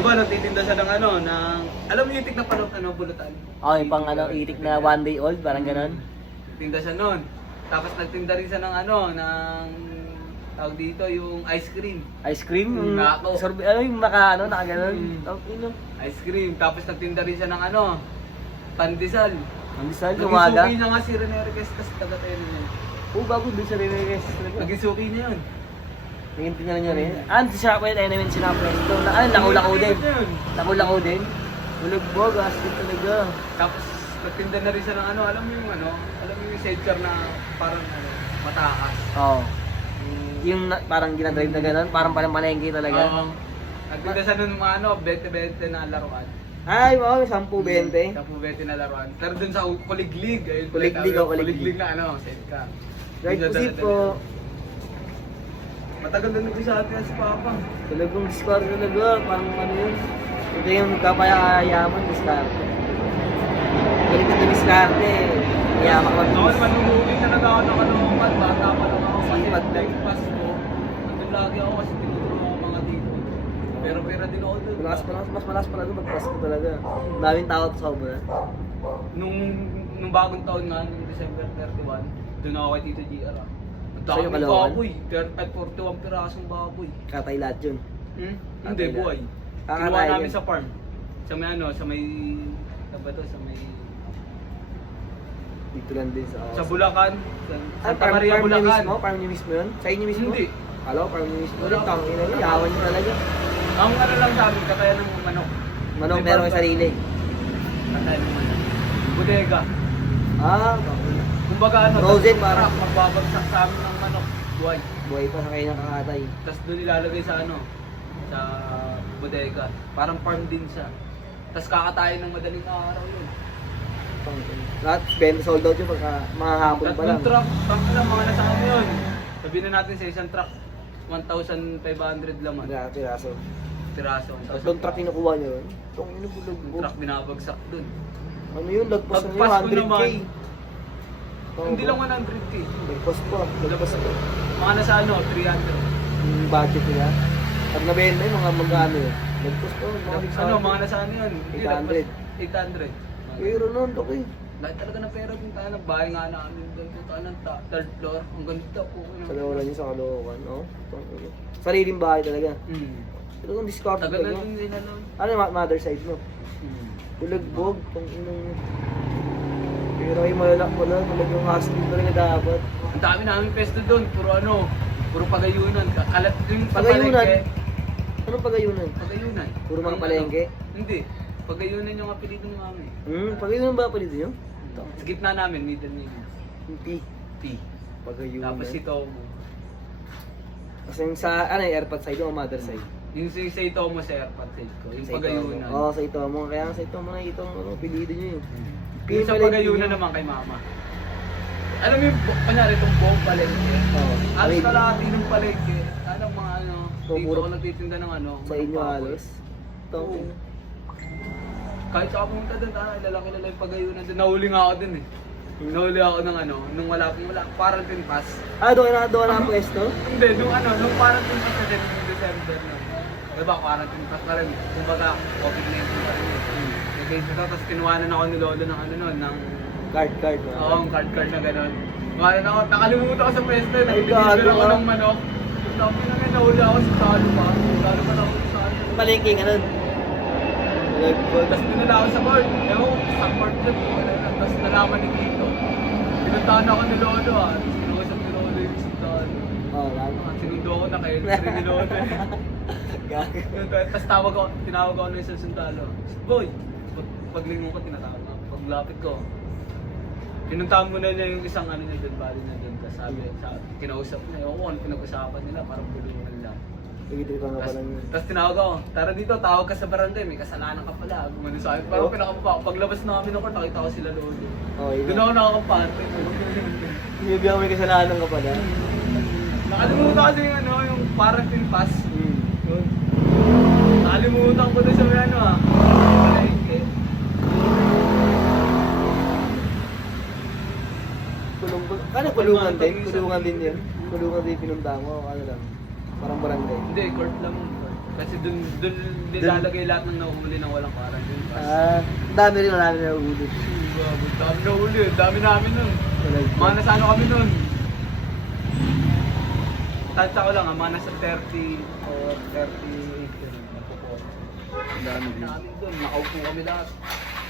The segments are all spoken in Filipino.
Di ba, nagtitinda siya ng ano, alam mo yung itik na bulutan? Okay, pang itik na 1 day old, parang ganon. Nagtinda siya nun. Tapos nagtinda rin siya ng tawag dito, yung ice cream. Ice cream? Yung nako. Yung nakaganon. Ice cream. Tapos nagtinda rin siya ng pandesal. Pandesal, umaga. Naging suki niya nga si Rene Request kasi taga-tayo niya. Bago din sa Rene. Naging suki niya yun. Naging tingnan nyo rin. Siya pa yun, ayun namin sinapwesto. Lako-lako din. Lako-lako din. Bulagbog, astig talaga. Tapos nagtinda na rin siya ng alam mo yung sidecar na parang matakas. Oo. Yung parang ginadrive na gano'n, parang palengke talaga. Oo. Nagtinda siya nun mga 20-20 na laruan. Ay, wow, 10-20. 10-20 na laruan. Pero dun sa Kuliglig. Kuliglig na sidecar. Right, pusip po. Matagal na nag-isa atin si Papa. Talagang discard talaga, parang yun. Ito yung kapayayaman, discard. Galing na discarte. Yaman ka Ako naman nung talaga ako ng Caloocan, bata pa lang ako kasi Sipag na. like Pasko. Nandun lagi ako kasi tinuturo ako mga tito. Pero pera din ako dun. mas malas pala doon, magpasko talaga. Daming tao sa sobra. Nung bagong taon nga, nung December 31, doon ako kay Tito GR. Ang Sa'yo, daming Caloocan? baboy. 41 pirasong baboy. Katay lahat yun. Hindi, Kakailan. buhay. Kakatayin Kinuha namin yun. sa farm. Sa may sa may Dito lang din sa Bulacan. Santa farm Maria, niyo Bulacan. mismo? Farm niyo mismo yun? Sa inyo mismo? Hindi. Kala ko, farm niyo mismo. Wala. Tangina niyo, yawan niyo talaga. Ang lang sa amin, katayan ng manok. Manok May meron farm may sarili. Katayan ng manok. Bodega. Tangina. Kumbaga Frozen, parang. magbabagsak sa amin ng manok. Buhay. Buhay pa sa kayo ng kakatay. Tapos doon ilalagay sa sa bodega. Parang farm din siya. Tapos kakatayin ng madaling araw yun. Lahat, sold out yun pagka mga hapon pa lang. Tatlong truck lang, mga nasa ano yun. Sabihin na natin sa isang truck, 1,500 laman. Piraso. Piraso. Tatlong truck kinukuha niyo yun. Itong inubulog mo. Truck binabagsak dun. Ano yun? Lagpas na Lagpas ko yun, 100k. naman. Hindi lang 100k. Lagpas pa. Lagpas pa. Mga nasa 300. Yung budget nila. Pag nabenta yun, mga magkano yun. Lagpas pa. Mga nasa yun? Hindi, 800. 800. Pero nun, okay. Lahat talaga ng pera din tayo. Bahay nga namin doon. Tayo ng third floor. Ang ganda po. Kaloocan niyo sa Caloocan, no? Sariling bahay talaga. Talagang discard Tagal na talaga. din nila no? Ano yung mother side mo? Bulagbog, kung inong... Pero ay malalak pala, talagang husky talaga dapat. Ang dami namin pesto doon. Puro pagayunan. Kalat yung sa Pagayunan? palengke. Anong pagayunan? Pagayunan. Puro mga Yung palengke? Hindi. Pagayunan yung apelido ni mami. Pagayunan ba pala dito yun? Sa gitna namin, middle name. Yung P. P. Pagayunan. Tapos ito mo. Kasi yung sa, airpod side o mother side? Yung sa ito mo sa airpot side ko. Yung Sa pagayunan. Oo, sa ito mo. Kaya sa ito mo nakikita mo, apelido nyo yun. Yung sa pala yung pagayunan P. naman kay mama. Alam mo yung, kunyari itong buong palengke. Oo. Halos Ay, kalahati ng palengke. Anong mga So, dito puro- ako nagtitinda ng Sa inyo baboy. halos? Ito. Oo. Kahit sa pumunta doon, ilalaki yung pagayunan doon. Nahuli nga ako doon eh. Nahuli ako ng nung wala quarantine pass. Doon na pwesto? Hindi, nung quarantine pass na din yung December na. Diba, quarantine pass pa rin. Kumbaga, COVID-19 pa rin eh. Nag-case ito, tapos kinuhanan ako ni Lolo ng ng Card. oo, ang card na gano'n. Kuhanan ako, nakalimutan ako sa pwesto, Ay, nag-deliver gago ako ka. ng manok. Sabi na nga, nahuli ako sa talo pa. Talo pa na ako sa talo. Palengke ka nun. Tapos dinala ako sa court. Ewan, sa court doon. Wala na. Tapos nalaman ni Tito. Pinuntahan ako ni Lolo ah. Sinuusap ni Lolo yung sundalo. Lalo. Sinundo ako na kay entry ni Lolo. Gago. Tapos tinawag ako ng isang sundalo. Boy! Paglingon ko, tinatawag ako. Paglapit ko. Pinuntahan mo na niya yung isang niya doon, bali na doon. Tapos kinausap niya. Ewan ko ano pinag-usapan nila, parang bulungan lang. Nagitiripan ka pa lang yun. Tapos tinawag ako, tara dito, tawag ka sa barangay, may kasalanan ka pala. Gumano sa akin. Parang paglabas namin ako, nakita ko sila Lolo. Doon ako nakakapante. Bibigyan mo may kasalanan ka pala. Nakalimutan kasi yung quarantine pass. Nakalimutan ko doon sa may palengke. Kulungan din? Kulungan din yun? Kulungan din pinunta mo? Ano lang? Parang barangay? Hindi, court lang. Court. Kasi dun nilalagay lahat ng nahuhuli ng walang quarantine pass. Dami rin, marami na ulit. Grabe, dami nahuli. Dami namin nun. Mga nasa ano kami nun. Tansa ko lang mga nasa 30 or 38 yun. Ang dami din. Namin dun, nakaupo kami lahat.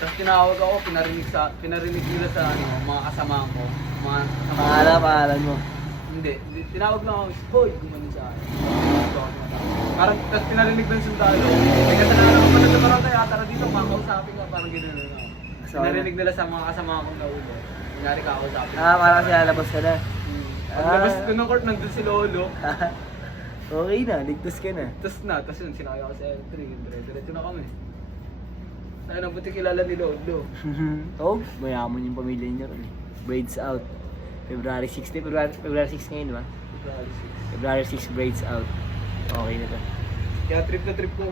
Tapos tinawag ako, pinarinig nila sa ano, mga kasama ko. Mga kasama Pangalan mo. Hindi, tinawag lang ako, hoy, gumanin sa akin. Parang, tapos pinarinig ng sundalo. May kasalanan ako pala sa barangay, tara dito, kakausapin ka, parang gano'n na. Pinarinig nila sa mga kasama kong naulo. Kunyari kakausapin. Parang sinalabas ka na. Paglabas ko ng court, nandun si Lolo. Okay na, ligtas ka na. Tapos yun, sinakay ako sa L3, dire-diretso na kami. Tayo na buti kilala ni Lolo. Oh, mayaman yung pamilya niyo rin. Braids out. February 16, February 6 ngayon ba? February 6 braids out. Okay na to. Kaya trip na trip ko